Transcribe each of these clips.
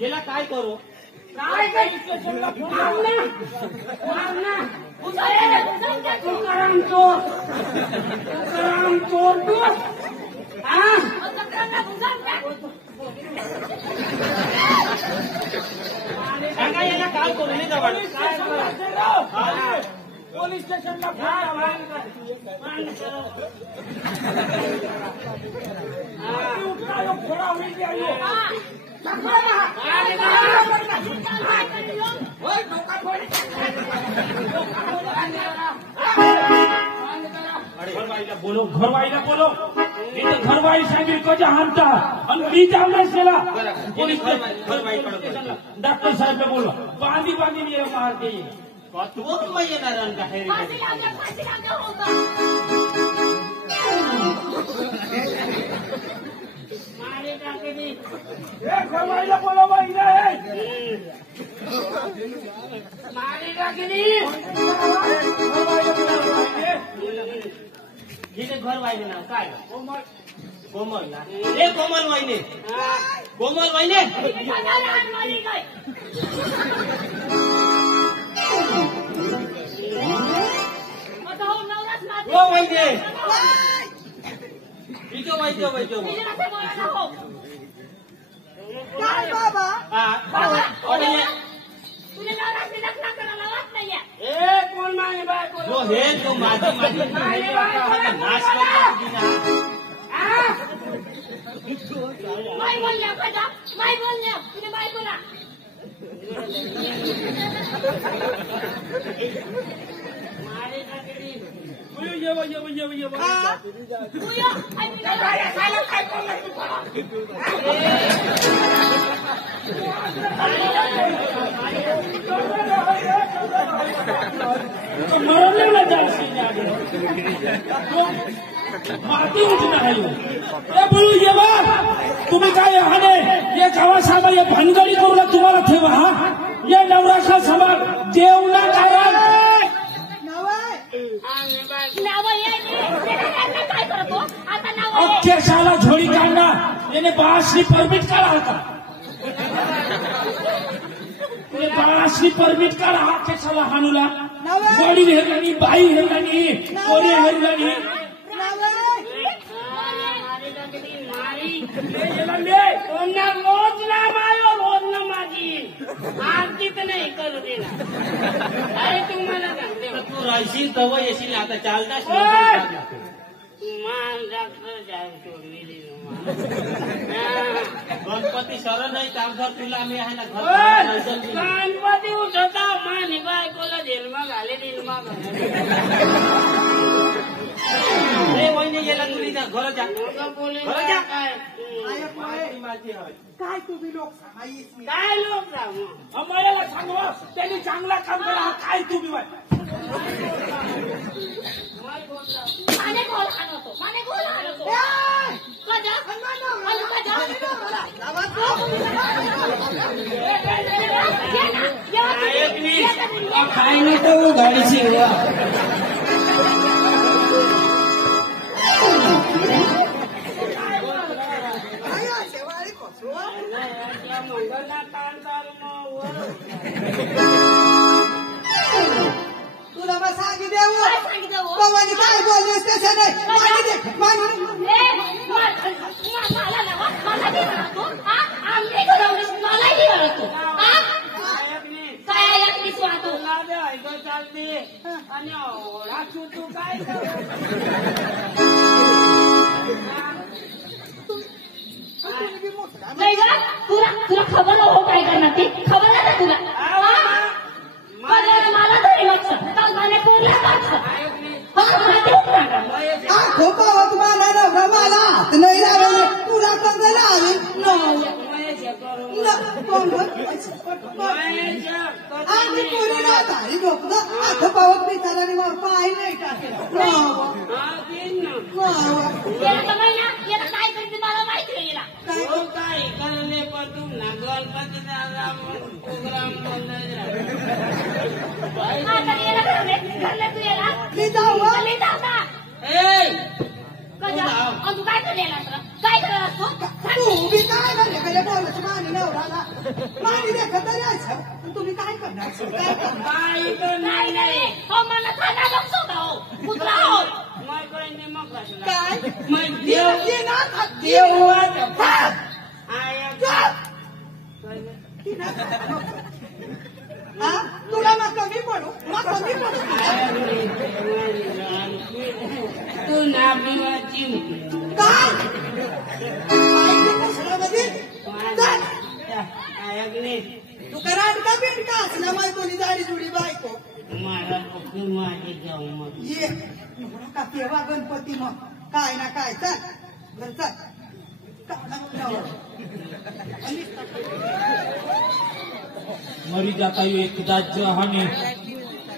याला काय करू काय स्टेशनला फोन तुकाराम चोर तू सांगा याला काय करू नाही जवळ पोलीस स्टेशनला बोलो घरवाईला बोलो घरवाई सांगेल कजा हाणता आणि मी जाऊन केला डॉक्टर साहेब बोलो बांधी बांधी ये मारते कतवत मैं येणार घरवाईला बोलो बाई हिने घर वाहिले ना काय कोमल ना ए कोमल वाहिले कोमल वाहिले ओ वाहिले इथं वाहिले वाहिले काय बाबा कोण मागे बाय जो हे जो माझी नाश माय बोलल्या बजा माय बोलल्या तुझे माय बोला मारे टाकली ये तुया आणि काय साला काय बोलला तू मरवलेला जायची माती उठून बोलू ये बा तुम्ही काय हाने ये गावासाहेब ये भानगडी करूला तुम्हाला ठेवा हा ये नवराशा सभा जेवणा कारण काय करतो आता नाव अक्षरशाला झोळी काढला याने बाळाशी परमिट काढा होता बाळाशी परमिट काढा अक्षरशाला हानूला वडील हेरगाणी बाई हेरगाणी कोरे हेरगाणी रोज ना मायो रोज ना माझी आरतीच नाही करू देणार अरे तुम्हाला सांगते तू राहशील तव येशील आता चालता मान डॉक्टर साहेब सोडविली गणपती शरण आहे आमचा तुला मी आहे ना गणपती उठवता मानी बायकोला झेलमा घाले निर्मा घाले वहिनी गेला तुम्ही जा घर जा घरं जा काय काय तुम्ही लोक सांगायच काय लोक राव मला सांगवा त्यांनी चांगला काम केला काय तुम्ही माने गोल आणतो माने गोल आणतो कजा आणि कजा काय नाही तो गाडीची तुला मग सांगितलं पवानी काय बोललीस तसं नाही मला आमचे मलाही म्हणतो काय ऐकलीस वाहतो चालते आणि राखू तू काय नाही का तुला खबर हो काय करणार ते खबर आहे ना तुला मला तरी वाटतं काल कोणला खोपावत मला नवरा मला हात नाही लागले तुला कर्ज लागेल आम्ही कोणी ना तारी लोक खोपावत बिचाराने मग पाय नाही टाकेल काय करते मला माहिती नाही ना काय करले पण तू ना गणपतीचा प्रोग्राम आता याला घरले तू याला मी जाऊ मी जाता तू काय करलेला काय करत असतो तू बी काय झाले गेले बोलत मानी नवराला मानी देखत तरी यायचं तुम्ही काय करणार काय करणार नाही नाही हो मला खाना बघतो का हो कुत्रा हो काय तुला मग कमी पडू मग कमी पडू तू नाभिवाची काय तू कराड का बेडका असला मग तुझी जाडी जुडी बायको मला माझे जाऊ मग ये का तेव्हा गणपती मग काय ना काय चल बर चल मरी जाता एकदा जहाने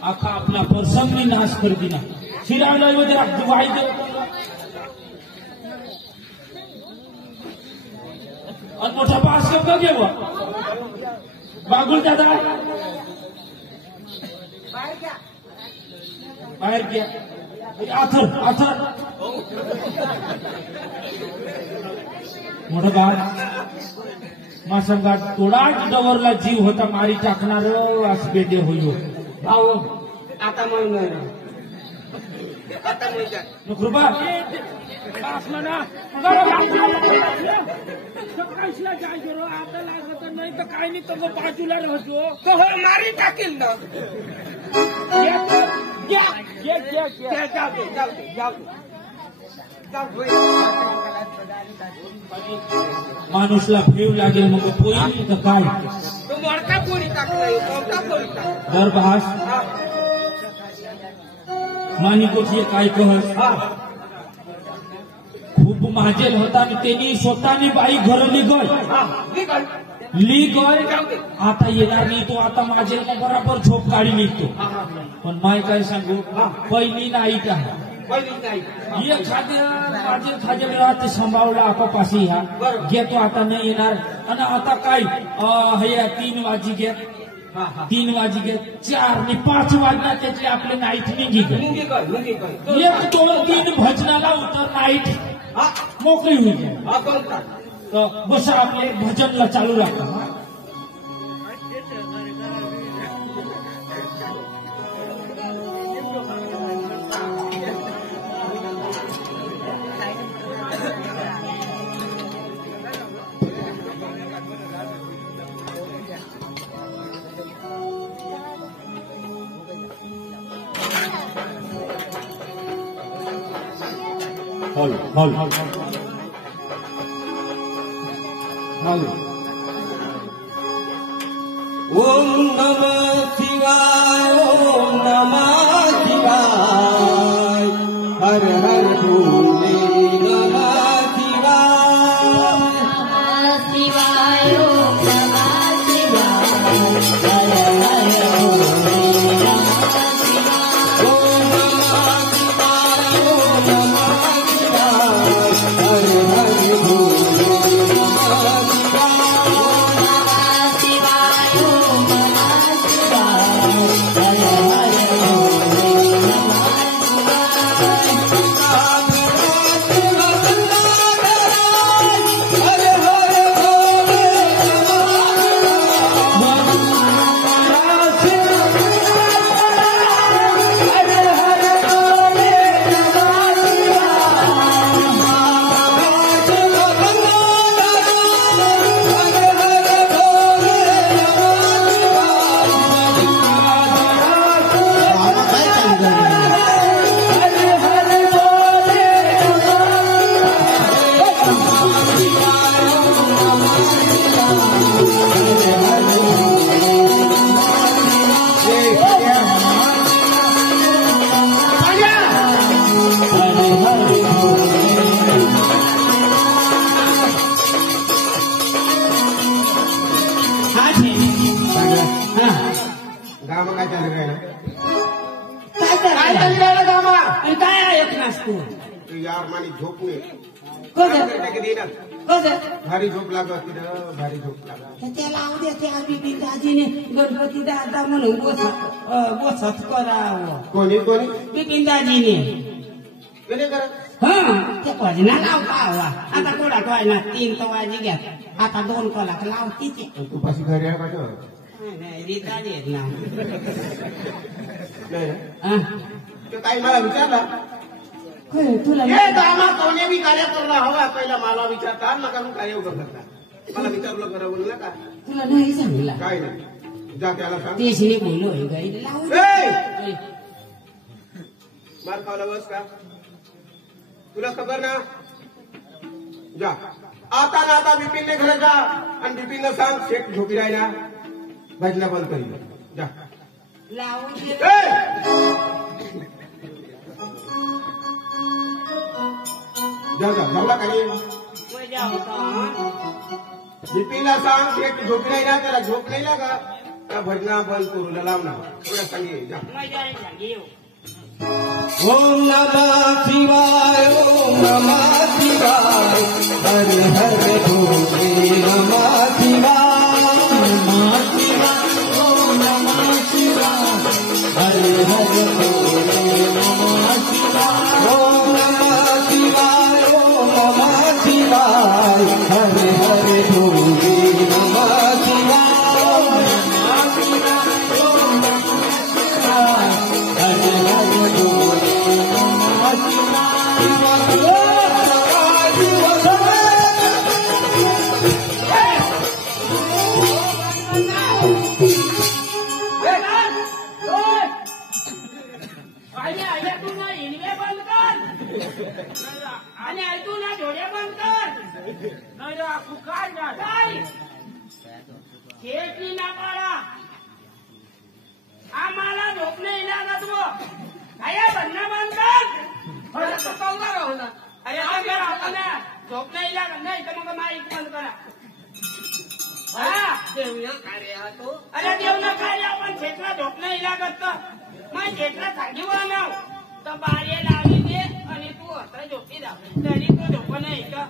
आखा आपला प्रसंगी नाश कर दिला शिरावला मध्ये वाई आणि मोठा पास का घेऊ बागुल दादा बाहेर घ्या आथर मोठं गाड मासंगाट थोडा डवरला जीव होता मारी टाकणार असबेदे होईल भाऊ आता मग आता मग कृपा सकाळीला काय करू आता लागत नाही तर काय नाही तर बाजूला राहतो तर मारी टाकेल ना माणूसला फेव लागेल मग पोळी तर काय तो मोडका पोळी टाकलाय मोडका पोळी टाक दरभास मानिकोची काय कहस खूप माझेल होता आणि त्यांनी स्वतःनी बाई घर लिगय आता येणार नाही तो आता माझे बरोबर झोप काढी निघतो पण माय काय सांगू पहिली नाही का एखाद्या माझे खाजे ते सांभाळला आपापाशी ह्या घेतो आता नाही येणार आणि आता काय हे 3 वाजी घेत 3 वाजी घेत 4 आणि 5 वाजता त्याची आपले नाईट निघी गए 1 2 3 भजनाला उतर नाईट मोकळी होईल तर बस आपले भजनला चालू राहतात हॉल ओम नमः शिवाय ओम नमः शिवाय हर हर भोले नमः शिवाय शिवाय ओम नमः शिवाय हर हर भोले नमः शिवाय ओम नमः शिवाय ओम नमः शिवाय हर हर भोले नमः शिवाय ओम नमः शिवाय ओम नमः शिवाय हर हर भोले नमः गामा काय चालू आहे ना काय काय करायला चालू राहिलं कामा आणि काय ऐकणार तू तू यार मानी झोप नये कधी कधी ना कधी भारी झोप लागत तिथं भारी झोप लागत त्याला आवडे त्या बीबी दाजीने गणपती दादा म्हणून बोसत करावं कोणी कोणी बिपिन दाजीने कोणी करत हा ते भजना लावता हवा आता थोडा काय ना 3 तो वाजी घ्या आता 2 कलाक लावती ते तू पाशी घरी आहे पाठव नाही रीता देत ना नाही ना हा? ते काही मला विचारला होय, तुला हे कामा कोणी बी कार्य करला हवा पहिला मला विचारता नका मग कार्य उभं करता मला विचारलं करा बोललं का तुला नाही सांगितलं काय नाही जा त्याला सांग तेशने बोललो हे गाई लावू दे. ए! होय. मार खावला बस का तुला खबर ना जा आता ना आता बिपिनने घरात जा आणि बिपिनला सांग शेठ झोपी राही ना भजना बंद करी जा लावू दे. ए! जा जा लावला काही मजा होता हा? बिपिनला सांग शेठ झोपी राही ना त्याला झोप नाही लागा त्या भजना बंद करू लाव ना थोड्या सांगे जा मजा आहे सांगे येऊ. ओम नमः शिवाय ओम नमः शिवाय हर हर भोले नमः शिवाय नमः शिवाय ओम नमः शिवाय हर हर भोले नमः शिवाय ओम नमः शिवाय ओम नमः शिवाय हर हर भोले नमः शिवाय ओम नमः शिवाय ओम नमः शिवाय हर हर भोले आणि ऐकून ना हिरवे बंद कर आणि ऐकून ना डोळे बंद कर नाही रे आपू काय ना काय खेळती ना पाळा आम्हाला झोप नाही लागत वो काय बनणं बंद कर अरे तो कौला होता अरे बंद करा आपण झोप नाही लागत नाही तर मग माईक बंद करा हा देवना कार्य हा तो अरे देवना कार्य आपण क्षेत्र झोप नाही लागत तर मग क्षेत्र थांबीवर नाव तर बारे लावली दे आणि तू आता झोपी जा तरी तू झोप नाही का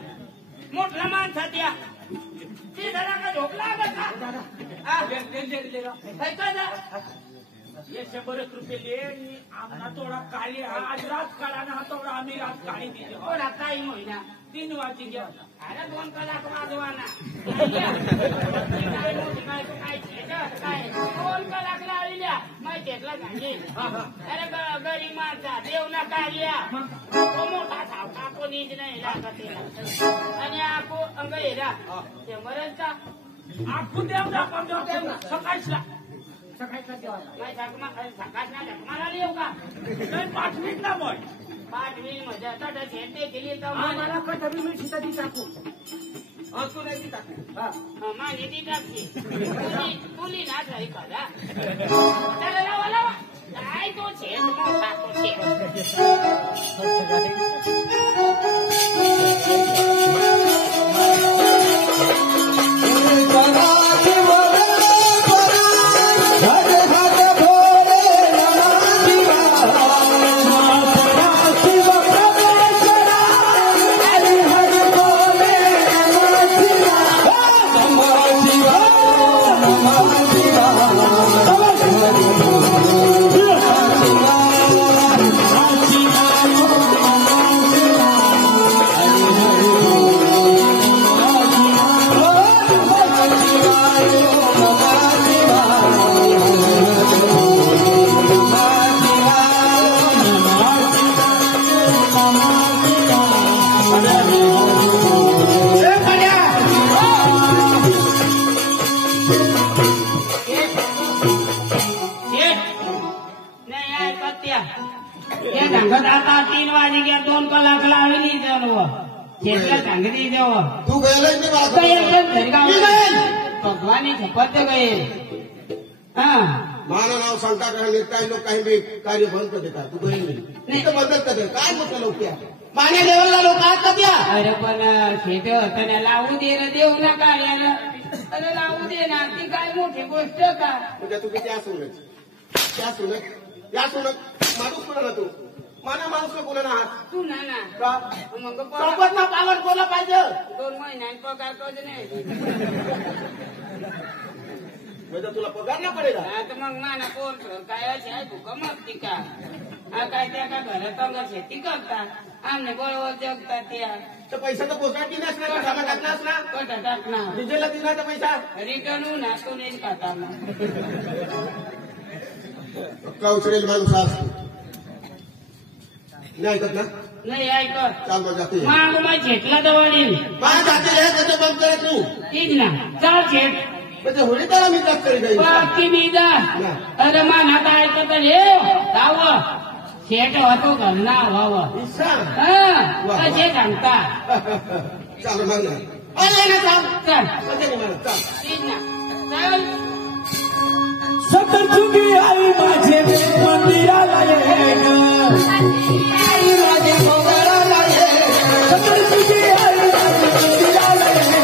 मोठला माणसा द्या ती जरा का झोप लागत का ये 100 रुपये ले आणि आमना थोडा काळी आज रात काळा ना थोडा आम्ही रात काळी दिली थोडा टाइम होईना 3 वाजता घ्या अरे 2 कलाक वाजवाना काय 2 कलाक लावलेल्या मग घेतला सांगे अरे गरीब माणसा देव ना कार्या तो मोठा सावका कोणीच नाही लागत आणि आपो अंग येरा ते मरणचा आपण देव दाखव सकाळीला सकाळी सकाळ ना मला येऊ का नाही 5 मिनिट ना मग 5 मिनिट मध्ये आता झेंडे केली तर मला कटबी मिरची टाकू तू नाही ती टाकली हा माने ती टाकली तुली ना झाली काढा त्याला लावा लावा काय तो छेद मोठा तो आता 3 वाजे गया 2 कलाक लावी नहीं देव शेतला सांगितली देव तू भगवान शपथ गए हा मला नाव सांगता का काही लोक काही बी कार्य बंद कर देतात तू काही नाही तर मदत करते काय म्हटलं लोक मान्या लेवलला लोक आहेत का त्या अरे पण शेत त्याला लावू दे ना देऊ नका याला अरे लावू दे ना ती काय मोठी गोष्ट का म्हणजे तू त्या सुनत माणूस कोणा तू माना माणूस कोणा आहात तू ना ना का मग सोबत ना पावड बोला पाहिजे 2 महिन्यात पगार कधी नाही म्हणजे तुला पगार ना पडेल आता मग माना कोण काय आहे भूक मस्ती का हा काय त्या का घरात शेती करतात आमने बरोबर जगतात त्या तर पैसा तर पोस्टात दिलास ना कामा टाकलास ना कटा टाकणार डिझेलला दिला तर पैसा रिटर्न होऊन तो नाही खाता का उचलेल माणूस आज नाही ऐकत ना नाही ऐकत चाल मग जाते माग मग घेतला तर वडील माझ्या जाते त्याचं बंद करत तू तीच ना चाल शेत म्हणजे होळी त्याला मी जास्त करी जाईल बाकी मी जा अरे मान आता ऐकत हे जाव शेट होतो घरना व्हावं कसे सांगता चालू मग चल चाल तीच ना चल सकल चुकी आई माझे मंदिराला येण आई माझे मंदिराला ये सकल चुकी आई माझे मंदिराला येण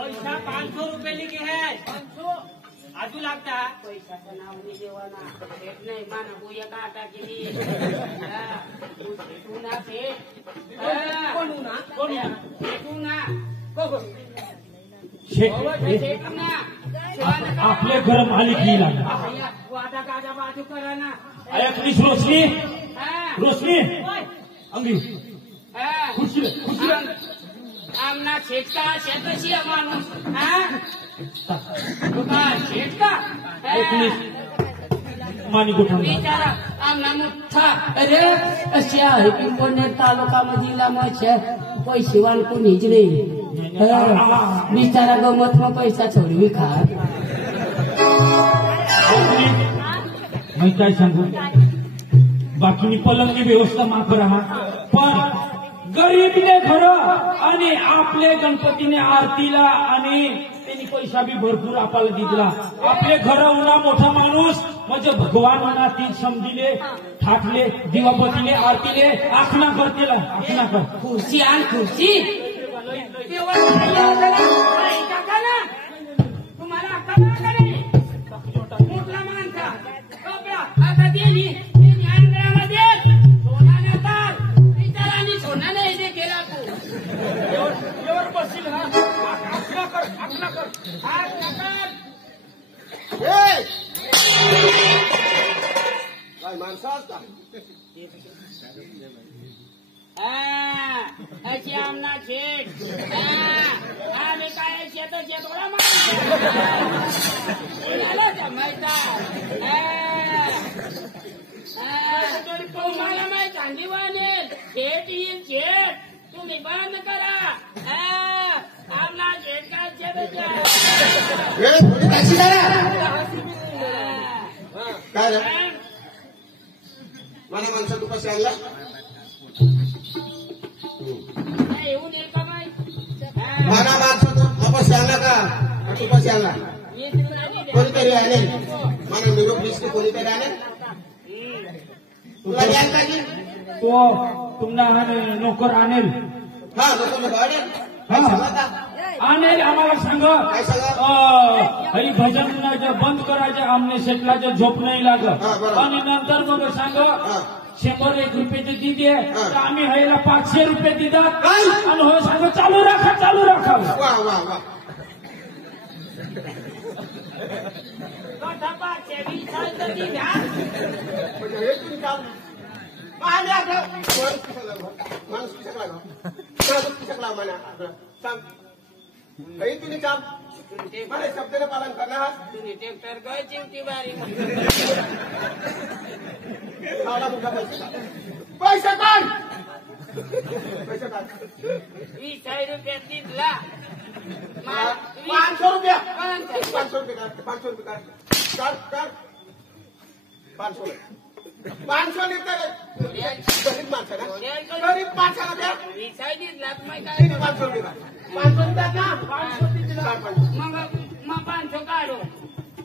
पैसा 500 रुपये लिखे है 500 आजू लागता पैशाचं नाव नाही देवाना भेट नाही माना बुया का आता केली तू ना आपले घर मालिक येईल वादा काजा बाजू करा ना ऐकलीस रोशनी रोशनी अंगी खुशी आमना शेतका शेतशी माणूस तुका शेतका मानी गोठा बिचारा आमना मोठा अरे अशी आहे की पुणे तालुकामधील आमच्या पैसेवान कोणीच नाही बिचारा गमत मग पैसा छोडवी खा मी काय सांगू बाकीनी पलंगनी व्यवस्था माफ राहा पण गरीबने खरं आणि आपले गणपतीने आरतीला आणि त्यांनी पैसा बी भरपूर आपल्याला दिला आपले घर उन्हा मोठा माणूस म्हणजे भगवान म्हणा ती समजिले ठाकले दिवापतीले आरतीले आखना करतेला आखना कर खुर्ची आण खुर्ची तुम्हाला मोठला माणसा आता दिली अंगणामध्ये अशी आमना शेठ आम्ही काय शेतोडा जमायचा तुम्हाला माहिती चांगली वानेल शेठ येईल शेठ तुम्ही बंद करा आमना शेठ काय काय मला माणसा तू कसे आणला येऊन येईल का माहिती मला माणसा तू वापस आणला का तू कसे आणला कोणीतरी आणेल मला निरोप दिसते कोणीतरी आणेल तुला यायला पाहिजे तो तुम्हाला नोकर आणेल हा लोक आणेल आणेल आम्हाला सांग काय सांगा हरी भजन बंद करायचे आमने शेटलाचे झोप नाही लागत हा, बरोबर. आणि नंतर मग सांग 101 रुपयाचे दिदे तर आम्ही ह्याला 500 रुपये देतात काय? आणि हो सांग चालू राखा वा वा वा म्हणजे हे तुम्ही काम आणि आपलं माणूस पिसकला मला सांग काही तुम्ही काम मला शब्दाने पालन करणार तुम्ही ट्रॅक्टर काय चिमटी बारी लावला तुमचा पैसे काढ 20 रुपयात दिला 500 रुपया 500 रुपये काढ 500 लिटर गरीब माणसं ना गरीब माणसाला द्या 20 दिला तुम्ही काय 500 रुपये काढ 500 रुपयात ना 500 दिला मग 500 काढू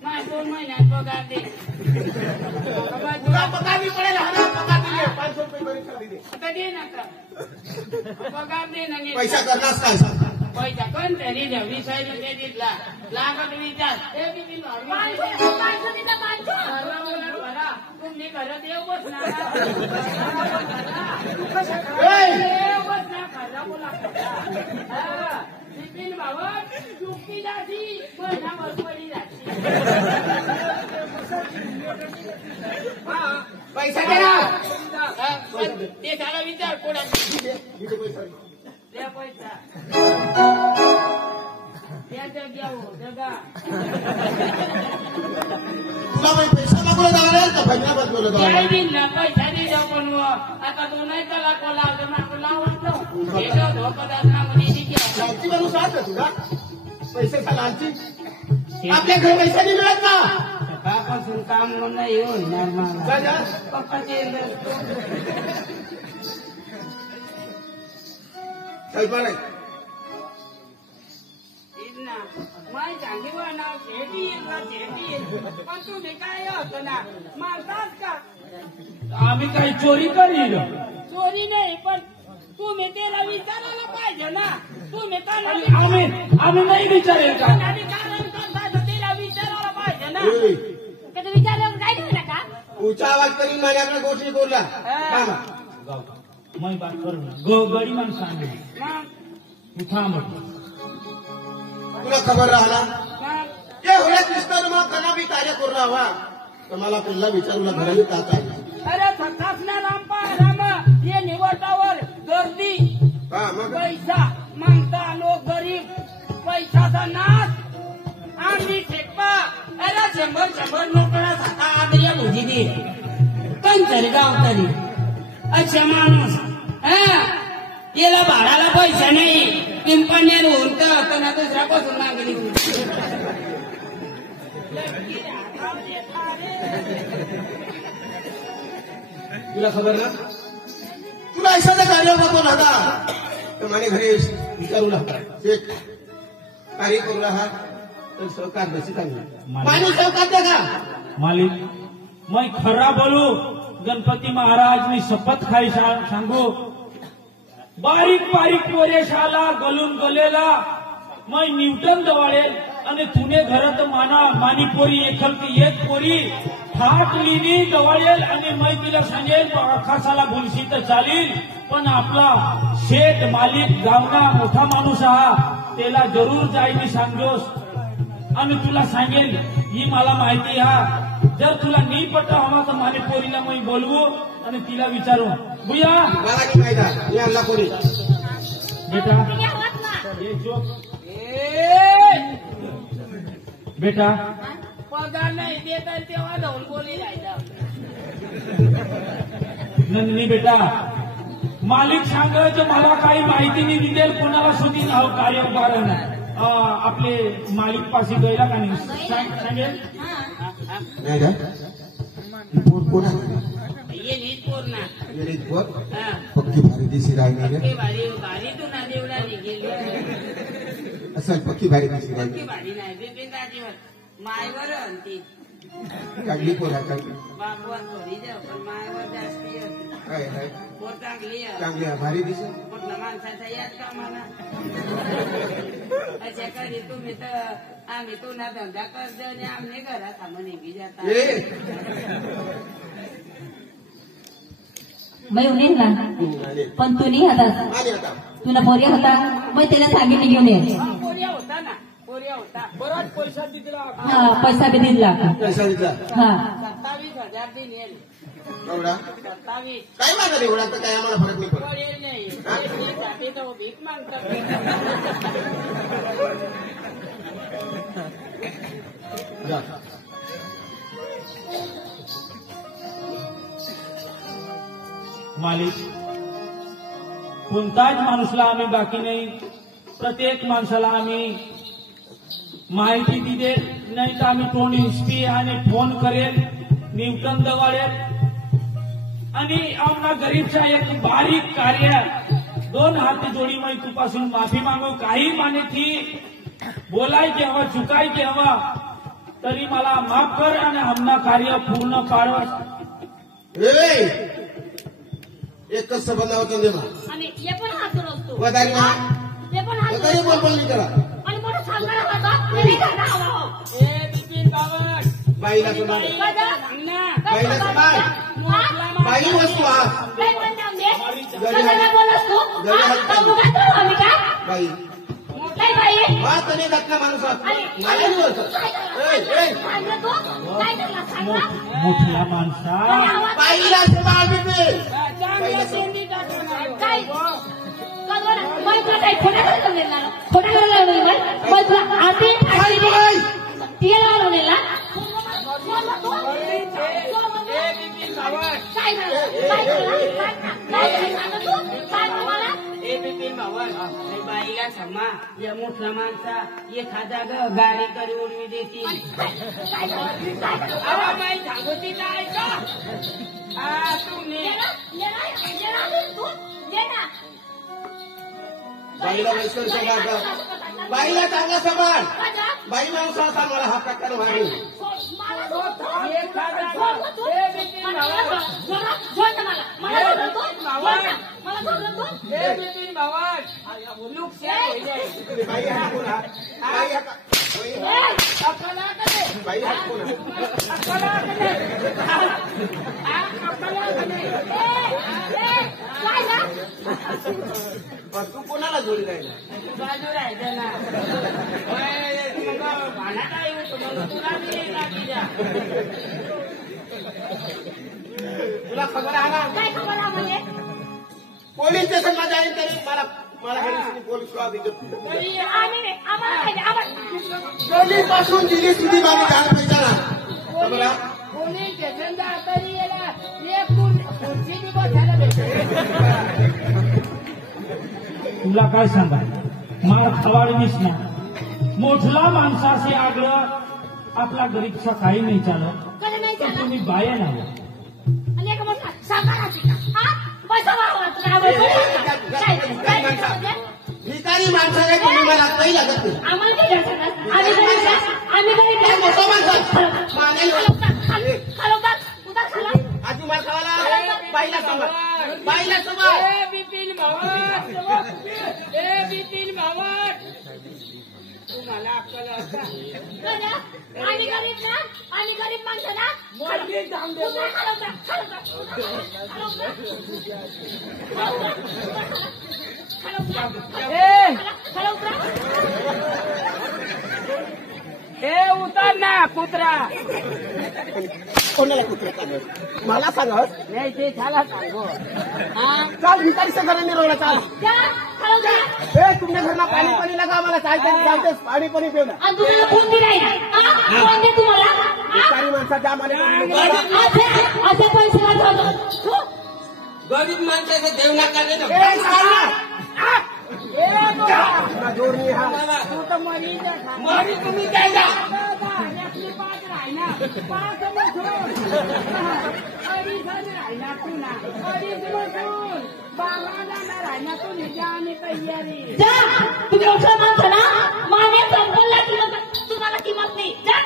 माझ्या 2 महिन्यात पगार दे तुला पगार बी पडेल हा ना पगार दिले 500 रुपये गरीब दे आता दे ना पगार दे ना पैसा करणारच काय पैसा कोणतरी द्या 20 रुपये दिला लागत विचार तुम्ही घरात येऊ बसणार बिपिन भावा चुकी जाती महिनाभर पडी जाती पैसा दे ना ते सारा विचार कोणा इथे पैसा द्या पैसा त्या जग्या हो जगा तुला पैसा मागवला जाणार का पैसा मागवला काय जाणार दिन ना पैसा दे जाऊ पण आता तो नाही त्याला कोला मागून लावतो धोकदार नामध्ये लालची माणूस आहे का तुला पैसे लालची आपल्याकडे पैसा नाही मिळत ना सकाळपासून काम नाही येऊन जा, जा. पप्पाचे कल्पना नाही माय सांगितलं ना शेती येईल पण तुम्ही काय होतं ना मारतात का आम्ही काही चोरी करील चोरी नाही पण तुम्ही त्याला विचारायला पाहिजे ना तुम्ही आम्ही नाही विचारेल का कारण करता त्याला विचारायला पाहिजे ना त्याचं विचारलं काय नाही का उचा आवाज करीन माझ्याकडे गोष्टी बोलला मैं बात करू गडी माणूस सांगेल मग तू थांब तुला खबर राहिला मग ते होण्यात दिसतं मग कना बी कार्य करू हवा तर मला पुन्हा विचारूला घराने का काय अरे थकासना रामपा राम हे निवडतावर गर्दी हा मग पैसा मागता लोक गरीब पैशाचा नाश आम्ही फेकपा अरे 100 नोकऱ्या खाता आम्ही या भुजीने कंचरी गावतरी अच्छा माणूस याला भाडाला पैसा नाही पिंपण्यावर होतं ना दुसऱ्या पासून मागणी तुला खबर ना तुला एखाद्या कार्य नको राहता तर माझ्या घरी विचारू लागता शेठ कार्य करू राहा तर सहकार बसी चांगला पाणी सहकार द्या का मालिक मैं खरा बोलू गणपती महाराज मी शपथ खाई सांगू बारीक बारीक पोरेशाला गलून गलेला मैं न्यूटन जवळेल आणि तुने घरात मानी पोरी एकल की एक पोरी फाट लिनी जवळेल आणि मैं तिला सांगेल आकाशाला बोलशी तर चालील पण आपला शेठ मालिक गावना मोठा माणूस हा त्याला जरूर जाय मी सांगतोस आणि तुला सांगेल ही मला माहिती हा जर तुला नाही पटलं हवा तर माझ्या पोरीला मी बोलवू आणि तिला विचारू भुया मला की कायदा मी आणला कोणी बेटा तुम्ही आवाज ना. ये चुप बेटा पगार नाही देत आणि तेव्हा ढोल बोली राहिलं. नंदिनी बेटा मालिक सांगायचं मला काही माहिती नाही दिलेल कोणाला शोधी नाव कार्यभारण आपले मालिक पाशी गयला का नाही सांगेल नाही का पोर कोण आहे ये नीट पोर ना. येरीत पोर हा. पक्की भारी दिसी राहिली रे पक्की भारी भारी तू ना देवला निघेल. असं पक्की भारी दिसी पक्की राहिली भारी नाही बिपिन दाजीवर मायवर ती चांगली पोर आहे काय बाबूवर थोडी जाऊ पण मायवर जास्ती होती. काय आहे पोर चांगली आहे. चांगली आहे भारी दिसे कुठला माणसाचा याद का मला अशा कधी तुम्ही तर आम्ही तो ना धंदा करतो आणि आम्ही घरात थांबून निघी जाता. ए बाई उन्हेल ना आले पण तू नाही हातात आले आता तुला पोरी होता मग त्याला सांगितलं घेऊन ये पोरिया होता ना पोरिया होता. बराच पैसा दिला हा पैसा बी दिला पैसा दिला हा 27,000 बी नेल. एवढा 27 काय माझा एवढा तर काय आम्हाला फरक नाही पडत पोरेल नाही. जाते तो भीक मागतात. जा. मालिक कोणताच माणूसला आम्ही बाकी नाही प्रत्येक माणसाला आम्ही माहिती दिले नाही तर आम्ही तोंड हिसकी आणि फोन करेल न्यूटन दवाडेल आणि आमना गरीबच्या एक बारीक कार्य 2 हात जोडी मी तुपासून माफी मागू काही माने थी बोलायची हवा चुकायची हवा तरी मला माफ कर आणि आमना कार्य पूर्ण पाडव ए एकच संबंध होतो दे मला आणि हे पण हात असतो वदारी ना ते पण हात काही बोल बोल नाही करा आणि मोठं सांगायला होता ते नाही करणार हवा हो. ए बिपिन बावट बाईला सुना सांग ना. बाईला सुना बाई वस्तू हा काय म्हणता म्हणजे कशाला बोलत तू हा मुगात राहू आम्ही का बाई नाही बाई हा तरी घटना माणूस मला नाही बोलतो सांगितलं तू काय करणार सांग ना. मोठ्या माणसा आणि आवाज बाईला सुना बिबे चांगलं शेंडी टाकून काय कळवलं मला तुला काही खोटा लावलेला खोटा लावलेला मला तुला आधी तिला लावलेला ए बिपिन बावट काय झालं काय झालं काय सांगत तू काय मला ए बिपिन बावट हे बाईला क्षमा या मोठा माणसा एखादा गाडी करी उडवी देतील. काय झालं काय झालं अरे बाई सांगू तिला ऐका. हा तुम्ही बाईला वैश्वर सगळा बाईला चांगला समान बाई माणसा सांग मला हा प्रकार वाढू ए बिपिन बावट नुकसान होईल. बाई हा कोणा बाई हा अकला करे. बाई हा कोणा अकला करे. अकला करे. तू कोणाला जोडी राहिला बाजू राहायचं ना. मग भांडा काय होतं मग तुला बी लागी द्या. तुला खबर आहे ना काय खबर आहे म्हणजे पोलीस स्टेशनला जाईल तरी मला मला घरी पोलीस देतो तरी आम्ही नाही आम्हाला पाहिजे आम्हाला गल्लीपासून दिल्लीસુધી मागे जायला पाहिजे ना बघा पोलीस स्टेशनचा तरी याला एक खुर्ची बी बसायला भेटेल. तुला काय सांगा मला खवाडवीस ना मोठला माणसाचे आग्रह आपला गरीबचा काही नाही चालत कधी नाही तर झालं तुम्ही बाया नाही आणि एक मोठा सांगायची का हा पैसा वाढवा काय भिकारी माणसाने तुम्ही मला काही लागत नाही आम्हाला काय करतात आम्ही गरीब आहे. आम्ही गरीब आहे. मोठा माणसा मागाई खालवतात उतार खाला आजी मला खावाला बाईला सांगा बाईला सांगा ए बिपिन भावट. ए बिपिन भावट. तुम्हाला अक्कल असता. आम्ही गरीब ना आम्ही गरीब माणसं ना मोठी सांगते. उतार खालवतात ए उतर ना कुत्रा. कोणाला कुत्रे सांगत मला सांगत नाही ते झाला सांगो हा चाल भिकारी से घराने रोला चाल जा खाऊ जा ए तुमने घरना पाणी पाणी लगा मला चालते पाणी पाणी पिऊ ना आणि तुम्हाला फोन दिलाय ना फोन दे तुम्हाला भिकारी माणसाच्या मला असे पैसे वाटवतो गरीब माणसाचं देव नका रे ना. ए चालना जोर नाही हा तू तर मरी तुम्ही काय जा पाच राहिना पाच राहिना तू ना बाबा राहिना तू निजा आणि तयारी जा तुम्ही ओळखा माणसं ना माने संपलला किंमत तुम्हाला किंमत नाही जा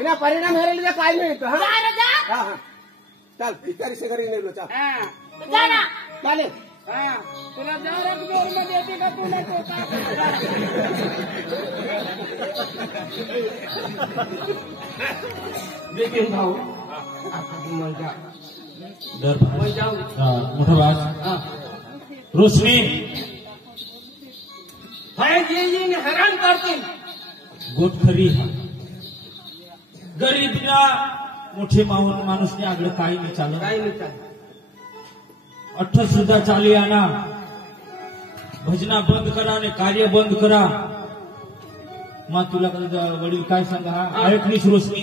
एना परिणाम हेरेल काय नाही हा जा रे जा हा हा चाल भिकारी से घरी नेलो चाल हा जा ना चालेल हा तुला जरा जोर मध्ये येते का तू नाही देखील भाऊ मजा दर मोठा बाज रोशनी येईन हैरान करतील गोट खरी गरीबना मोठे माणूसने आगळं काही नाही चालत काय नाही अठ्ठ सुद्धा चाली आणा भजना बंद करा आणि कार्य बंद करा मग तुला वडील काय सांगा हा ऐकलीस रोशनी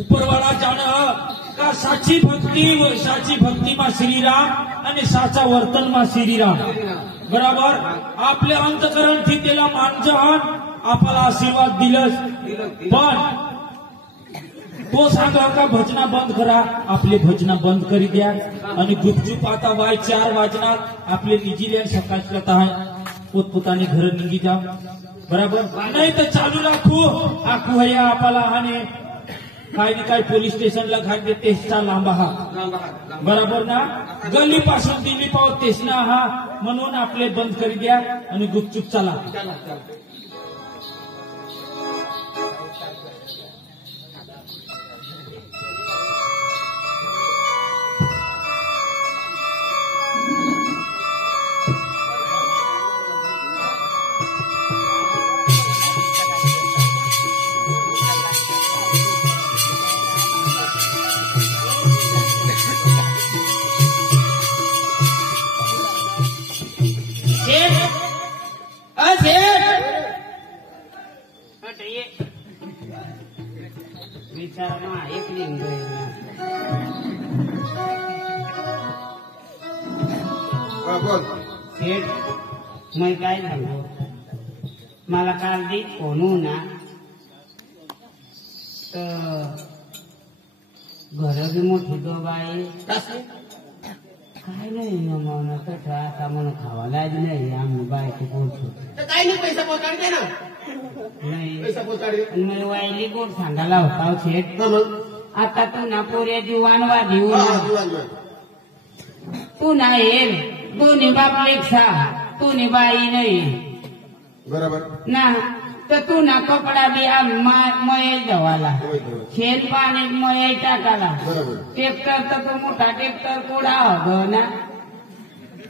उपरवाळा जाणं का साची भक्ती मा श्रीराम आणि साचा वर्तन मा श्रीराम बराबर आपले अंतकरण थी त्याला मानजहान आपल्याला आशीर्वाद दिलंच पण तो सांगा का भजना बंद करा आपले भजना बंद करी द्या आणि गुपचूप आता 4 वाजणार आपले न्यूझीलँड सकाळच्या पोतपोताने घर निघी जा बराबर नाही तर चालू राखू आखू हे आपल्याला आणि काय पोलीस स्टेशनला घाट देते तेसचा लांबा हा बराबर ना गल्लीपासून दिल्ली पाव तेसना हा म्हणून आपले बंद करी द्या आणि गुपचूप चला विचार एक लिंग बोल थेट मी काय सांगू मला काल दी फोन ना तर घर बी मोठी दोघ आहे काय नाही म्हणून कसं आता म्हणून खावायला बी नाही आम्ही बायको बोलतो काही नाही पैसा पोचाडते ना नाही पैसा पोचाडते आणि मला वायली गोड सांगायला होता थेट मग आता तू ना पोऱ्या जीवान वादी तू ना येईल दोन्ही बाप लेखा तू नि बाई नाही बरोबर ना तर तू ना कपडा बी मये जवाला शेण पाणी मये टाकाला बरोबर ट्रॅक्टर तर तो मोठा ट्रॅक्टर पुढा हो ना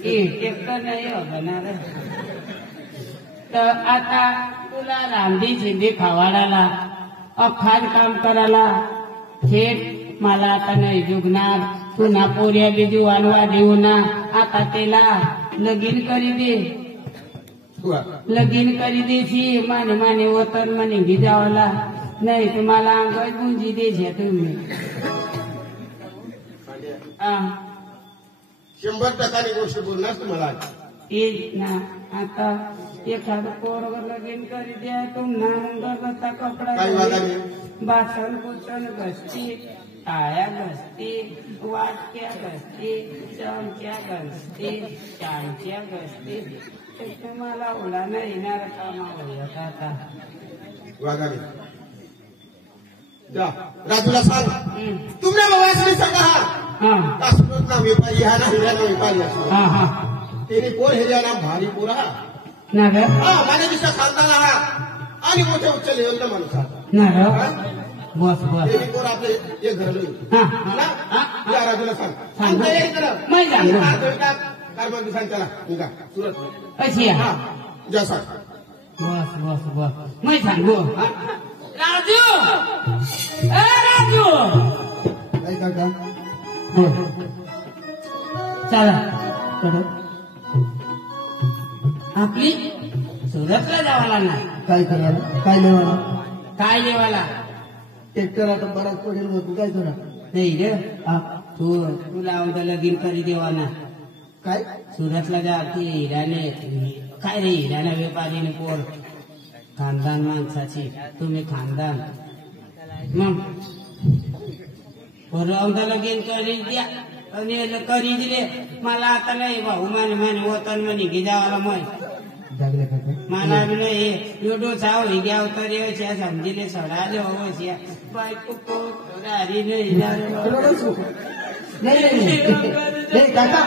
ट्रॅक्टर नाही हो ना रे तर आता तुला रांधी शिंदी खावाडाला अखान काम करायला थेट मला आता नाही जुगणार तू ना पोऱ्या बी जीवानवा देऊ ना आता त्याला लगीन करी दे लगीन करी देशी माने माने वतन म्हणे गिजावाला नाही तर मला अंगात गुंजी देशे तुम्ही 100% गोष्ट बोलणार तुम्हाला तेच ना आता एखादं पोरग लगीन करी द्या तुम्हाला कपडा काही वादा नाही बासन कुसन घसती टाळ्या घसती वाटक्या घसती चमच्या घसती चांच्या घसती मला ओला नाही येणार कामावर आता वागावी जा राजूला सांग तुमने बाबासने सांगा हा कासरूत ना व्यापारी हा ना हिरा ना व्यापारी असतो हा हा तेने कोण हे नाम भारी पुरा ना ग हा माने दिसता खानदान हा आणि मोठ्या उच्च लेवलचा माणूस हा ना ग बस बस तेने कोण आपले एक घर लोक हा ना या राजूला सांग सांग. आणि तयारी करा नाही सांगतो. कारमान दिवसांनी चला निघा सुरत अशी हा जा सांग बस बस बस मी सांगू राजू ए राजू काय काका चला आपली सुरतला जावाला ना काय करायला काय लेवाला काय लेवाला ट्रॅक्टर आता बराच पडेल मग तू काय करा नाही रे हा तुला आवडा लगीन करी देवाना काय सुरतला जा ती हिराने काय रे हिराने व्यापारीने पोर खानदान माणसाची तुम्ही खानदान मग पोरं आवडा लगीन करी द्या आणि करी दिले मला आता नाही भाऊ माने माने वतन म्हणे की जावाला मग जागल्या काका मला बी नाही एवढं साव ही घ्या तर येऊ समजीले सोडाले हो बायको नाही नाही काका